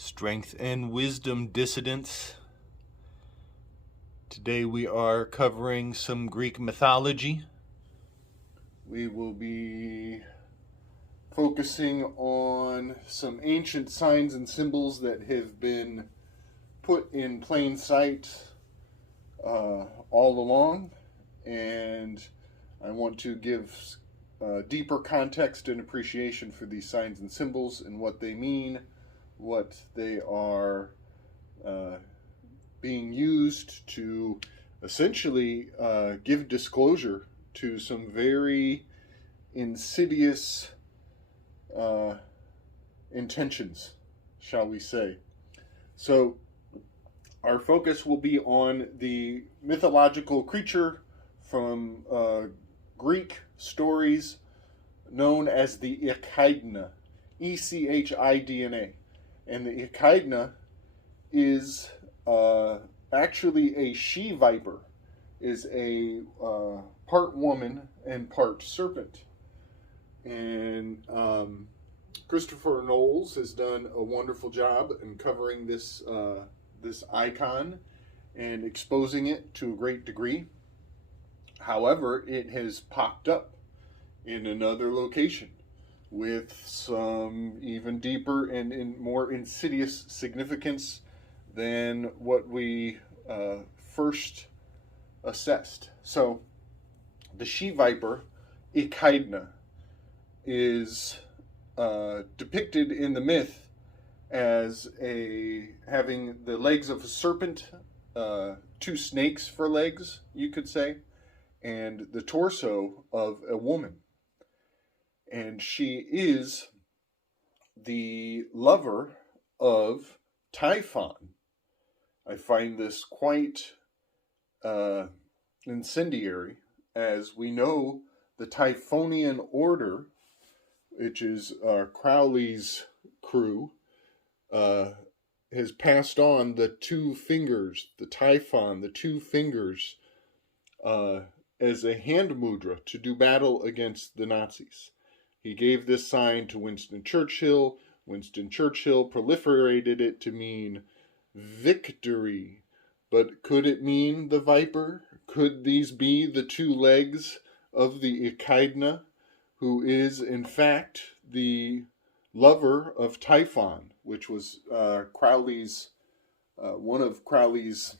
Strength and Wisdom Dissidents. Today we are covering some Greek mythology. We will be focusing on some ancient signs and symbols that have been put in plain sight all along, and I want to give deeper context and appreciation for these signs and symbols and what they mean, what they are being used to essentially give disclosure to some very insidious intentions, shall we say. So our focus will be on the mythological creature from Greek stories known as the Echidna, Echidna. And the echidna is actually a she-viper, is a part woman and part serpent. And Christopher Knowles has done a wonderful job in covering this icon and exposing it to a great degree. However, it has popped up in another location with some even deeper and more insidious significance than what we first assessed. So, the she-viper, Echidna, is depicted in the myth as having the legs of a serpent, two snakes for legs, you could say, and the torso of a woman. And she is the lover of Typhon. I find this quite incendiary, as we know the Typhonian order, which is Crowley's crew, has passed on the two fingers, the Typhon, the two fingers, as a hand mudra to do battle against the Nazis. He gave this sign to Winston Churchill. Winston Churchill proliferated it to mean victory. But could it mean the viper? Could these be the two legs of the Echidna, who is in fact the lover of Typhon, which was Crowley's one of Crowley's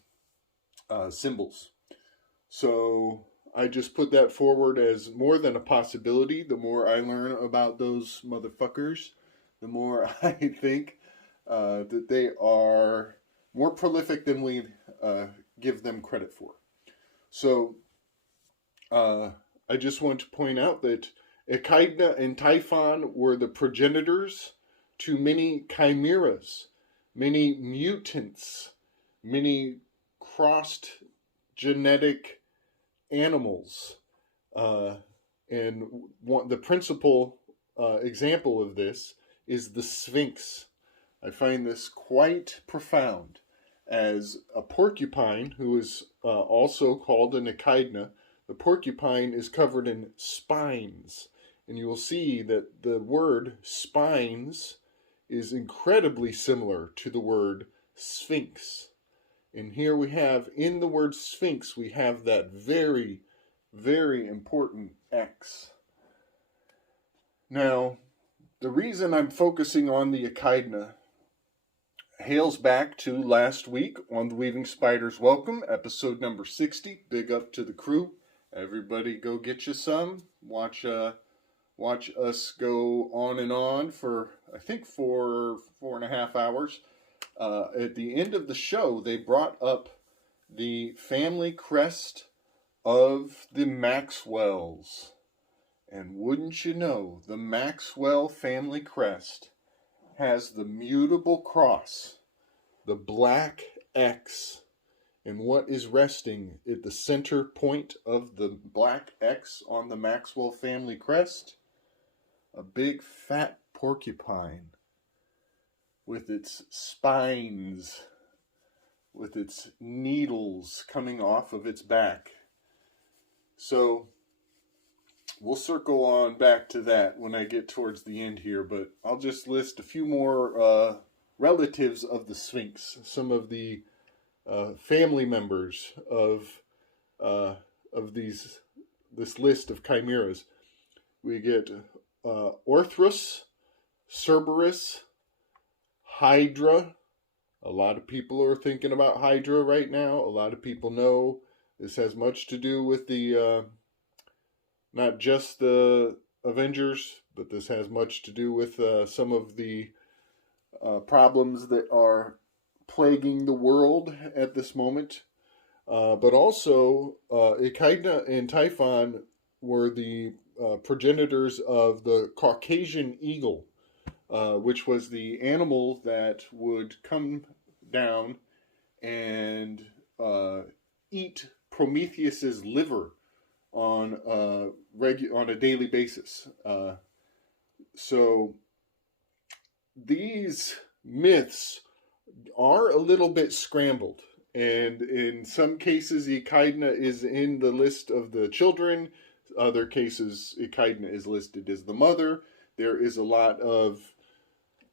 symbols? So I just put that forward as more than a possibility. The more I learn about those motherfuckers, the more I think that they are more prolific than we give them credit for. So I just want to point out that Echidna and Typhon were the progenitors to many chimeras, many mutants, many crossed genetic animals, and the principal example of this is the Sphinx. I find this quite profound, as a porcupine, who is also called an echidna. The porcupine is covered in spines, and you will see that the word spines is incredibly similar to the word sphinx. And here we have, in the word sphinx, we have that very, very important X. Now, the reason I'm focusing on the echidna hails back to last week on the Weaving Spiders Welcome, episode number 60. Big up to the crew. Everybody go get you some. Watch us go on and on for, I think, 4.5 hours. At the end of the show, they brought up the family crest of the Maxwells. And wouldn't you know, the Maxwell family crest has the mutable cross, the black X, and what is resting at the center point of the black X on the Maxwell family crest? A big fat porcupine with its spines, with its needles coming off of its back. So we'll circle on back to that when I get towards the end here, but I'll just list a few more relatives of the Sphinx, some of the family members uh, of this list of chimeras. We get Orthrus, Cerberus, Hydra. A lot of people are thinking about Hydra right now. A lot of people know this has much to do with the not just the Avengers, but this has much to do with some of the problems that are plaguing the world at this moment. But also, Echidna and Typhon were the progenitors of the Caucasian eagle, which was the animal that would come down and eat Prometheus's liver on on a daily basis. So these myths are a little bit scrambled, and in some cases Echidna is in the list of the children. Other cases Echidna is listed as the mother. There is a lot of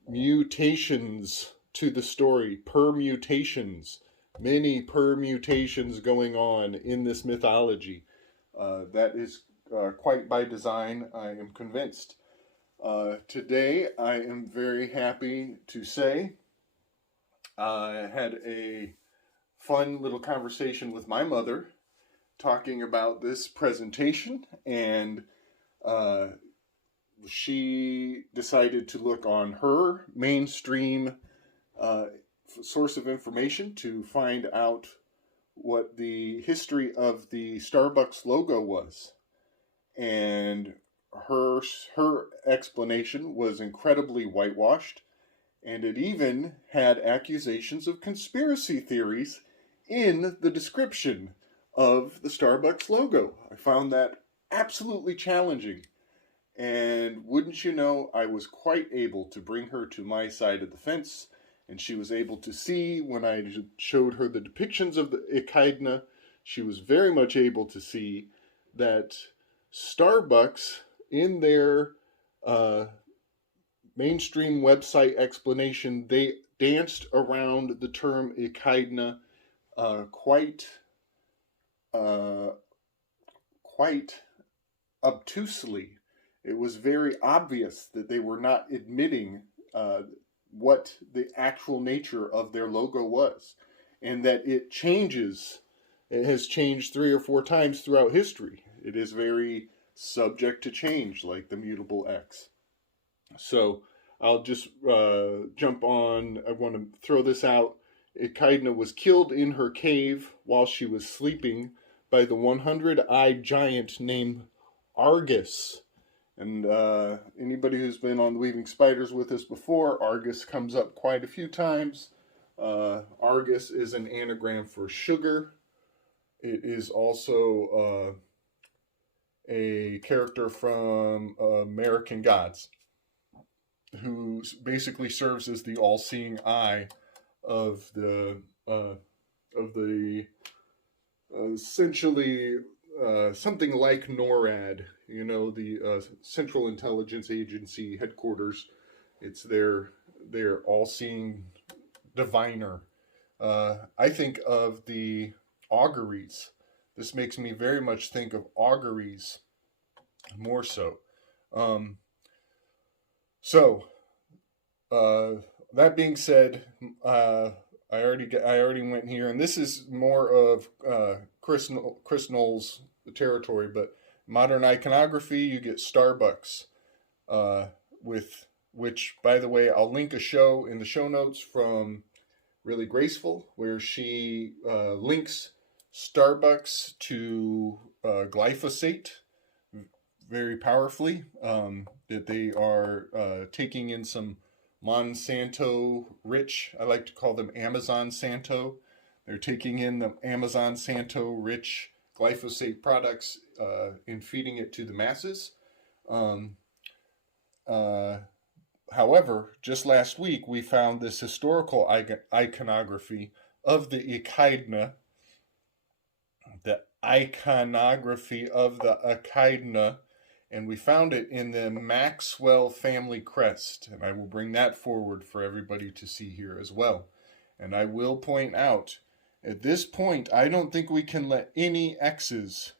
mutations to the story, permutations, many permutations going on in this mythology. That is quite by design, I am convinced. Today I am very happy to say I had a fun little conversation with my mother talking about this presentation, and she decided to look on her mainstream source of information to find out what the history of the Starbucks logo was. And her explanation was incredibly whitewashed, and it even had accusations of conspiracy theories in the description of the Starbucks logo. I found that absolutely challenging. And wouldn't you know, I was quite able to bring her to my side of the fence, and she was able to see when I showed her the depictions of the Echidna, she was very much able to see that Starbucks, in their mainstream website explanation, they danced around the term Echidna quite obtusely. It was very obvious that they were not admitting what the actual nature of their logo was, and that it changes. It has changed 3 or 4 times throughout history. It is very subject to change, like the mutable X. So I'll just jump on. I want to throw this out. Echidna was killed in her cave while she was sleeping by the 100-eyed giant named Argus. And anybody who's been on the Weaving Spiders with us before, Argus comes up quite a few times. Argus is an anagram for sugar. It is also a character from American Gods, who basically serves as the all-seeing eye of the essentially something like NORAD, the Central Intelligence Agency headquarters. It's their all-seeing diviner. I think of the auguries. This makes me very much think of auguries more so. That being said, I already went here, and this is more of Chris Knoll's territory. But modern iconography, you get Starbucks, with which, by the way, I'll link a show in the show notes from Really Graceful, where she links Starbucks to glyphosate very powerfully. That they are taking in some Monsanto rich, I like to call them Amazon Santo. They're taking in the Amazon Santo rich glyphosate products and feeding it to the masses. However, just last week we found this historical iconography of the Echidna. The iconography of the Echidna, and we found it in the Maxwell family crest, and I will bring that forward for everybody to see here as well. And I will point out, at this point, I don't think we can let any X's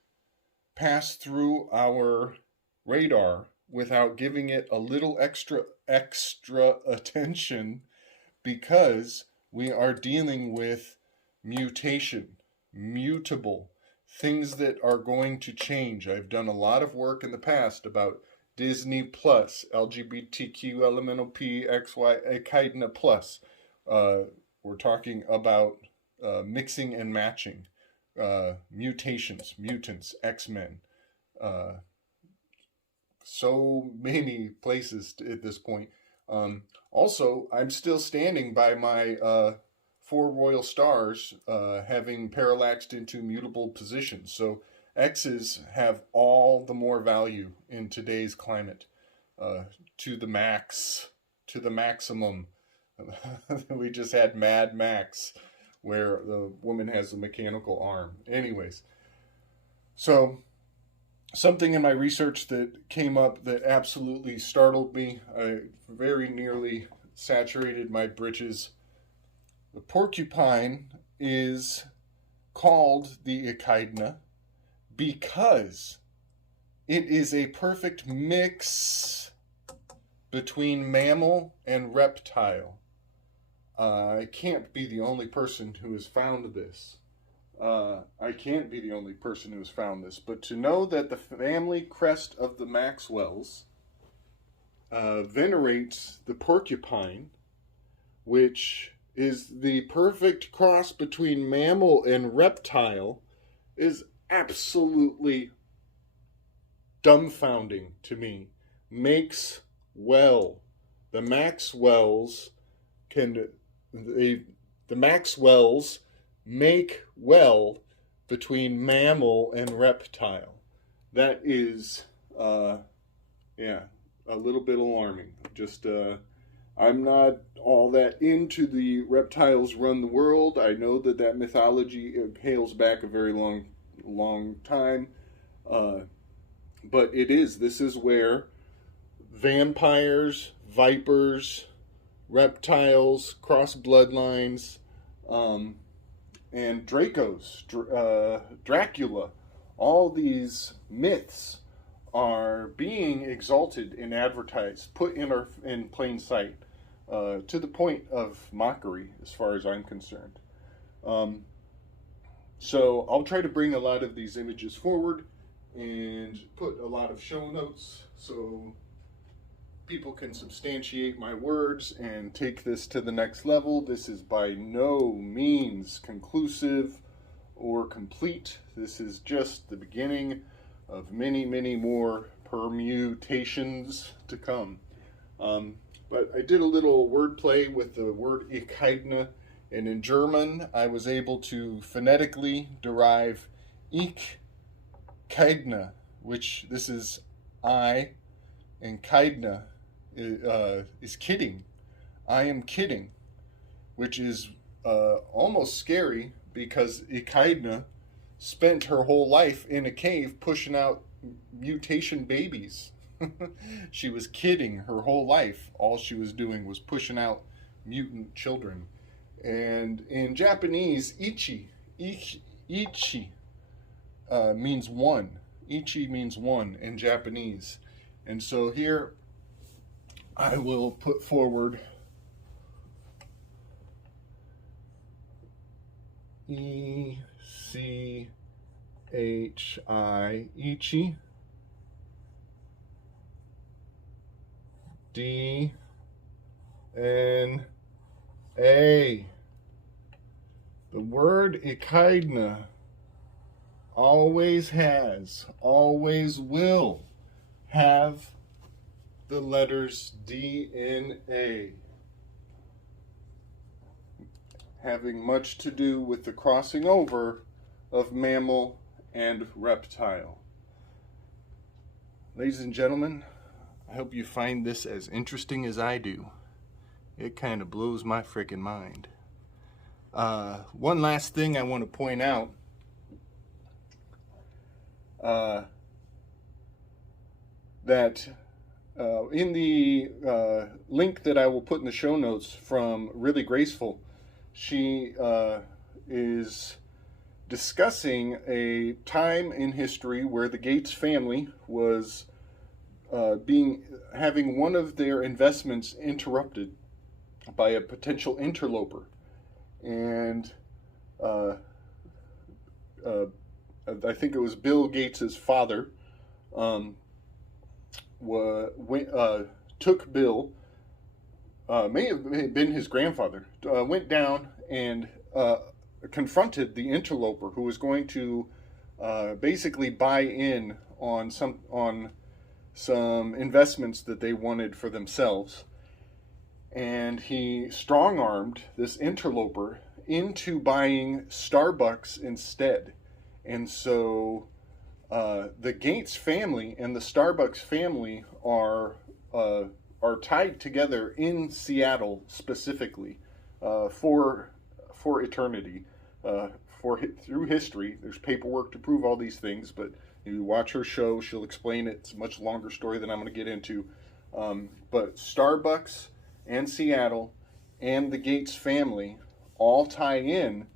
pass through our radar without giving it a little extra attention, because we are dealing with mutation, mutable, things that are going to change. I've done a lot of work in the past about Disney Plus, LGBTQ, Elemental P, XY, Echidna Plus. We're talking about mixing and matching, mutations, mutants, X-Men. So many places at this point. Also, I'm still standing by my 4 royal stars having parallaxed into mutable positions. So X's have all the more value in today's climate, to the max, to the maximum. We just had Mad Max, where the woman has a mechanical arm. Anyways, so something in my research that came up that absolutely startled me. I very nearly saturated my britches. The porcupine is called the echidna because it is a perfect mix between mammal and reptile. I can't be the only person who has found this. But to know that the family crest of the Maxwells venerates the porcupine, which is the perfect cross between mammal and reptile, is absolutely dumbfounding to me. Makes well. The Maxwells make well between mammal and reptile. That is, a little bit alarming. Just, I'm not all that into the reptiles run the world. I know that mythology hails back a very long time. But this is where vampires, vipers, reptiles, cross bloodlines, and Dracula, all these myths are being exalted and advertised, put in plain sight, to the point of mockery, as far as I'm concerned. So I'll try to bring a lot of these images forward and put a lot of show notes so people can substantiate my words and take this to the next level. This is by no means conclusive or complete. This is just the beginning of many, many more permutations to come. But I did a little wordplay with the word echidna, and in German I was able to phonetically derive echidna, which this is I, and Kaidna is kidding. I am kidding, which is almost scary, because Echidna spent her whole life in a cave pushing out mutation babies. She was kidding her whole life. All she was doing was pushing out mutant children. And in Japanese, ichi means one. Ichi means one in Japanese. And so here I will put forward E-C-H-I, Ichi, D-N-A. The word echidna always has, always will have the letters DNA, having much to do with the crossing over of mammal and reptile. Ladies and gentlemen, I hope you find this as interesting as I do. It kind of blows my freaking mind. One last thing I want to point out. that in the link that I will put in the show notes from Really Graceful, she is discussing a time in history where the Gates family was having one of their investments interrupted by a potential interloper, and I think it was Bill Gates's father took Bill, may have been his grandfather, went down and confronted the interloper, who was going to basically buy in on some investments that they wanted for themselves. And he strong-armed this interloper into buying Starbucks instead. And so the Gates family and the Starbucks family are tied together in Seattle specifically for eternity, through history. There's paperwork to prove all these things, but you watch her show, she'll explain it. It's a much longer story than I'm going to get into. But Starbucks and Seattle and the Gates family all tie in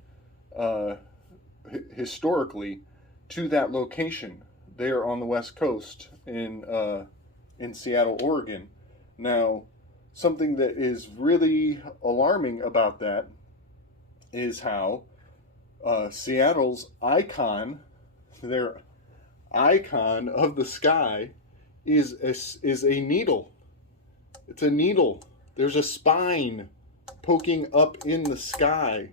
historically to that location there on the West Coast in Seattle, Oregon. Now, something that is really alarming about that is how Seattle's icon, their icon of the sky, is a needle. It's a needle. There's a spine poking up in the sky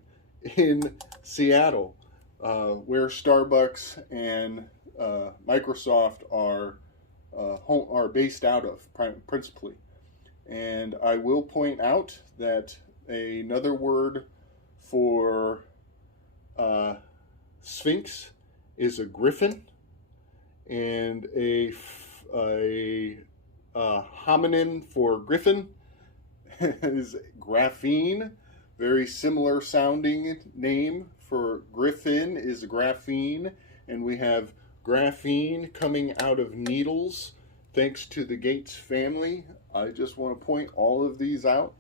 in Seattle, where Starbucks and Microsoft are based out of principally. And I will point out that another word for Sphinx is a griffin, and a hominin for griffin is graphene. Very similar sounding name for griffin is graphene, and we have graphene coming out of needles thanks to the Gates family. I just want to point all of these out.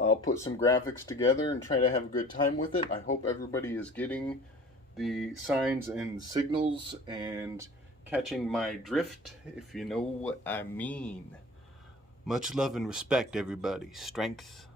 I'll put some graphics together and try to have a good time with it. I hope everybody is getting the signs and signals and catching my drift, if you know what I mean. Much love and respect, everybody. Strength.